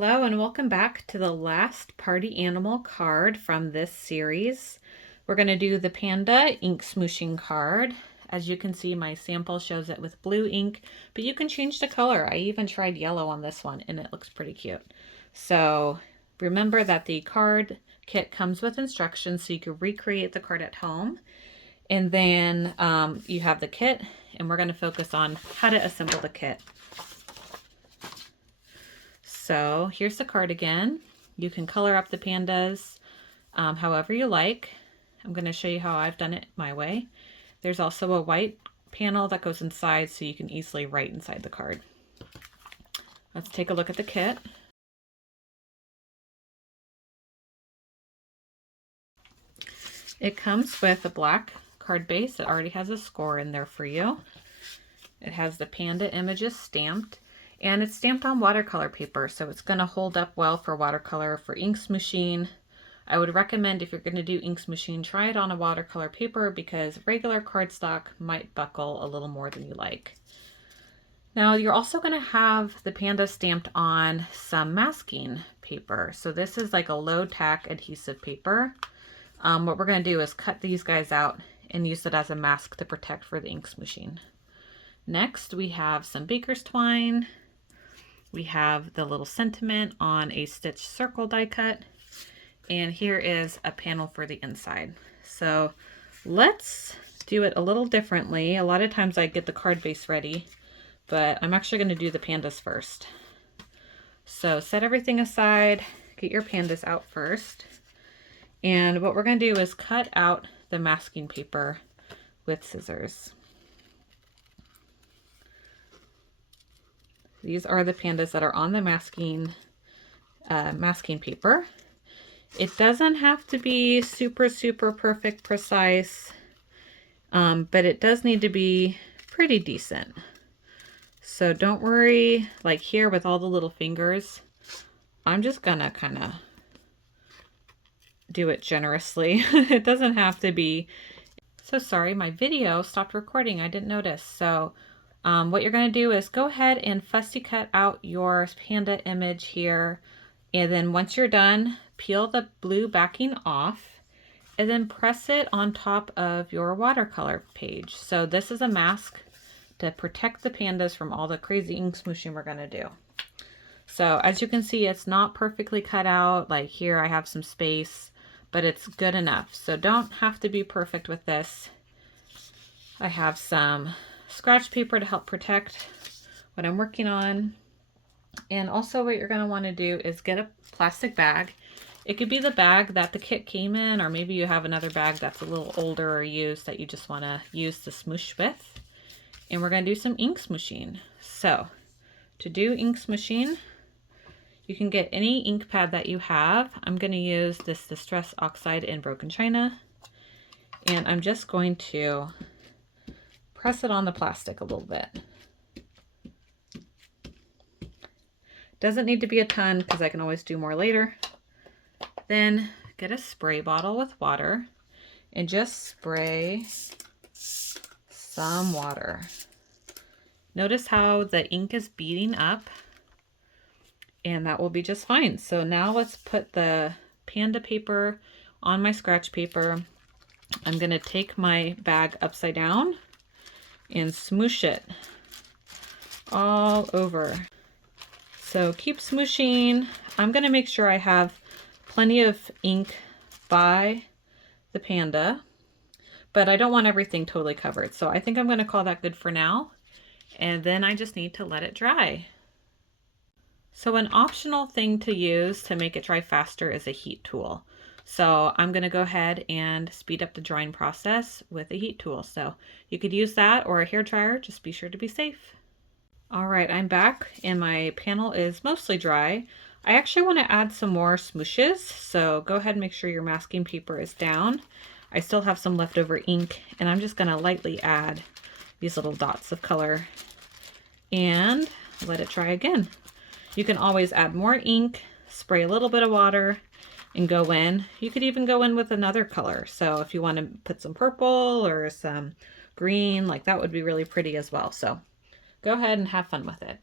Hello and welcome back to the last party animal card from this series. We're going to do the Panda ink smooshing card. As you can see, my sample shows it with blue ink, but you can change the color. I even tried yellow on this one and it looks pretty cute. So remember that the card kit comes with instructions so you can recreate the card at home. And then you have the kit, and we're going to focus on how to assemble the kit. So here's the card again. You can color up the pandas however you like. I'm going to show you how I've done it my way. There's also a white panel that goes inside so you can easily write inside the card. Let's take a look at the kit. It comes with a black card base. It already has a score in there for you. It has the panda images stamped. And it's stamped on watercolor paper, so it's going to hold up well for watercolor. For ink smooshing, I would recommend if you're going to do ink smooshing, try it on a watercolor paper because regular cardstock might buckle a little more than you like. Now you're also going to have the panda stamped on some masking paper. So this is like a low tack adhesive paper. What we're going to do is cut these guys out and use it as a mask to protect for the ink smooshing. Next we have some baker's twine. We have the little sentiment on a stitch circle die cut, and here is a panel for the inside. So let's do it a little differently. A lot of times I get the card base ready, but I'm actually going to do the pandas first. So set everything aside, get your pandas out first, and what we're going to do is cut out the masking paper with scissors. These are the pandas that are on the masking paper. It doesn't have to be super perfect, precise, but it does need to be pretty decent. So don't worry, like here with all the little fingers, I'm just gonna kind of do it generously. It doesn't have to be. So sorry, my video stopped recording. I didn't notice. So what you're going to do is go ahead and fussy cut out your panda image here, and then once you're done, peel the blue backing off and then press it on top of your watercolor page. So this is a mask to protect the pandas from all the crazy ink smooshing we're going to do. So as you can see, it's not perfectly cut out. Like here I have some space, but it's good enough. So don't have to be perfect with this. I have some scratch paper to help protect what I'm working on. And also what you're going to want to do is get a plastic bag. It could be the bag that the kit came in, or maybe you have another bag that's a little older or used that you just want to use to smoosh with. And we're going to do some ink smooshing. So to do ink smooshing, you can get any ink pad that you have. I'm going to use this Distress Oxide in Broken China. And I'm just going to press it on the plastic a little bit. Doesn't need to be a ton because I can always do more later. Then get a spray bottle with water and just spray some water. Notice how the ink is beading up, and that will be just fine. So now let's put the panda paper on my scratch paper. I'm going to take my bag upside down and smoosh it all over. So keep smooshing. I'm going to make sure I have plenty of ink by the panda, but I don't want everything totally covered. So I think I'm going to call that good for now. And then I just need to let it dry. So an optional thing to use to make it dry faster is a heat tool. So I'm going to go ahead and speed up the drying process with a heat tool. So you could use that or a hair dryer, just be sure to be safe. All right, I'm back and my panel is mostly dry. I actually want to add some more smooshes. So go ahead and make sure your masking paper is down. I still have some leftover ink and I'm just going to lightly add these little dots of color and let it dry again. You can always add more ink, spray a little bit of water, and go in. You could even go in with another color. So if you want to put some purple or some green, like that would be really pretty as well. So go ahead and have fun with it.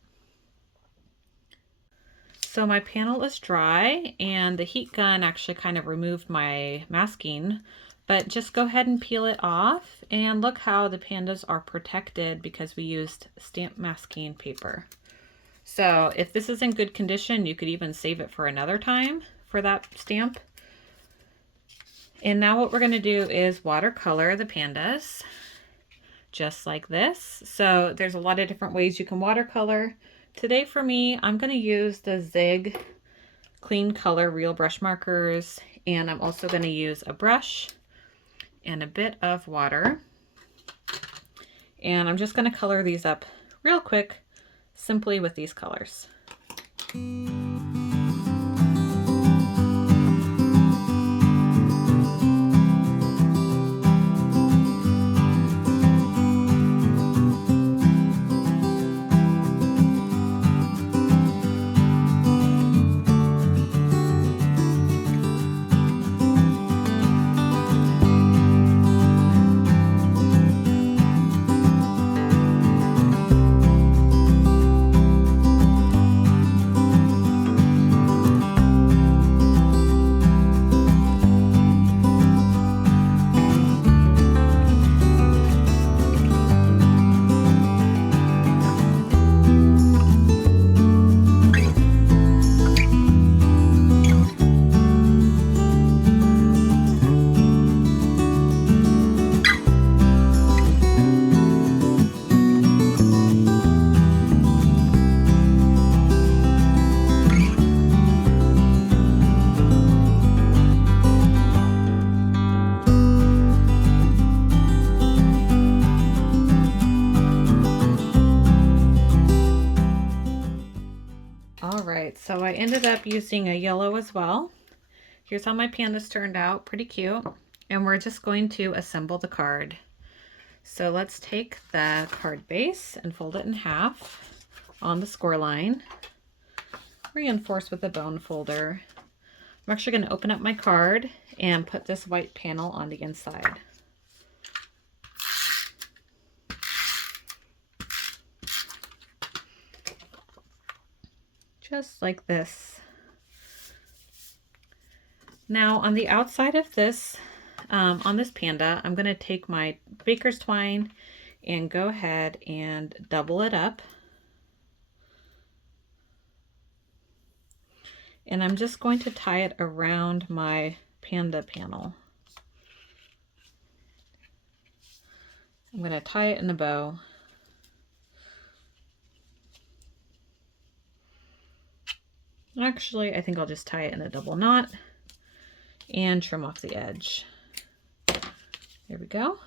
So my panel is dry and the heat gun actually kind of removed my masking, but just go ahead and peel it off and look how the pandas are protected because we used stamp masking paper. So if this is in good condition, you could even save it for another time for that stamp. And now what we're going to do is watercolor the pandas just like this. So there's a lot of different ways you can watercolor. Today for me, I'm going to use the Zig Clean Color Real Brush Markers, and I'm also going to use a brush and a bit of water. And I'm just going to color these up real quick, simply with these colors. Alright, so I ended up using a yellow as well. Here's how my pandas turned out, pretty cute. And we're just going to assemble the card. So let's take the card base and fold it in half on the score line. Reinforce with a bone folder. I'm actually going to open up my card and put this white panel on the inside. Just like this. Now on the outside of this, on this panda, I'm going to take my baker's twine and go ahead and double it up. And I'm just going to tie it around my panda panel. I'm going to tie it in a bow. Actually, I think I'll just tie it in a double knot and trim off the edge. There we go.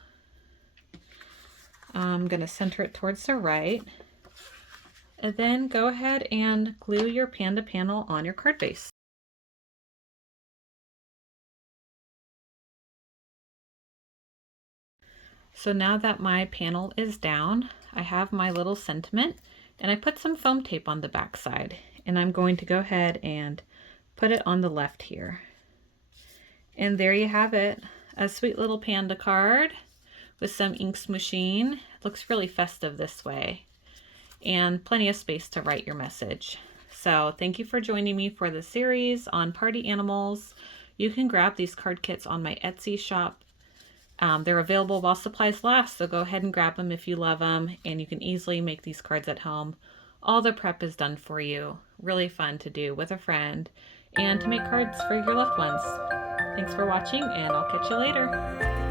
I'm going to center it towards the right. And then go ahead and glue your panda panel on your card base. So now that my panel is down, I have my little sentiment and I put some foam tape on the back side. And I'm going to go ahead and put it on the left here. And there you have it, a sweet little panda card with some ink smooshing. It looks really festive this way. And plenty of space to write your message. So thank you for joining me for the series on party animals. You can grab these card kits on my Etsy shop. They're available while supplies last, so go ahead and grab them if you love them, and you can easily make these cards at home. All the prep is done for you. Really fun to do with a friend and to make cards for your loved ones. Thanks for watching, and I'll catch you later.